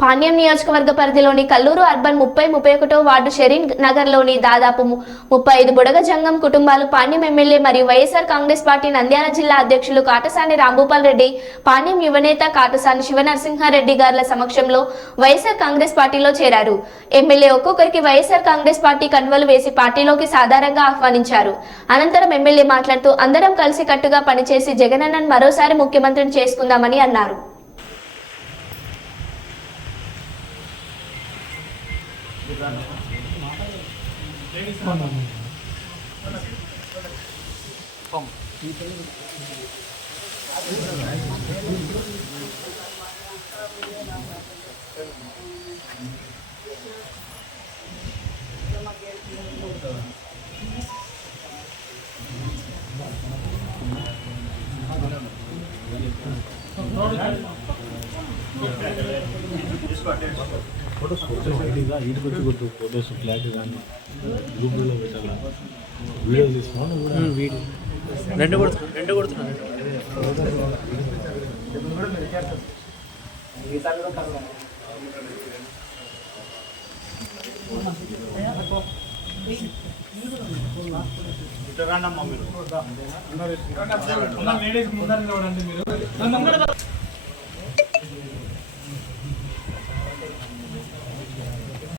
పాణ్యం నియోజకవర్గ పరిధిలోని కల్లూరు అర్బన్ ముప్పై ముప్పై ఒకటో వార్డు షెరీన్ నగర్లోని దాదాపు ముప్పై ఐదు బుడగ జంగం కుటుంబాలు పాణ్యం ఎమ్మెల్యే మరియు వైఎస్ఆర్ కాంగ్రెస్ పార్టీ నంద్యాల జిల్లా అధ్యక్షులు కాటసాని రాంభూపాల్ రెడ్డి పాణ్యం యువనేత కాటసాని శివనరసింహారెడ్డి గారుల సమక్షంలో వైఎస్ఆర్ కాంగ్రెస్ పార్టీలో చేరారు. ఎమ్మెల్యే ఒక్కొక్కరికి వైఎస్ఆర్ కాంగ్రెస్ పార్టీ కన్వలు వేసి పార్టీలోకి సాధారణంగా ఆహ్వానించారు. అనంతరం ఎమ్మెల్యే మాట్లాడుతూ అందరం కలిసి కట్టుగా పనిచేసి జగనన్నను మరోసారి ముఖ్యమంత్రిని చేసుకుందామని అన్నారు. తీసుకోండి ఫోటోస్ కొంచెం ఐడిగా ఈటికి వచ్చి కొట్టు ఫోటోస్ క్లారిటీ కానీ గూగుల్లో పెట్టాలా వీడియో తీసుకున్నాను వీడియో రెండు కొడుతున్నాను రెండు కొడుతున్నా లేడీస్ ముందర చూడండి మీరు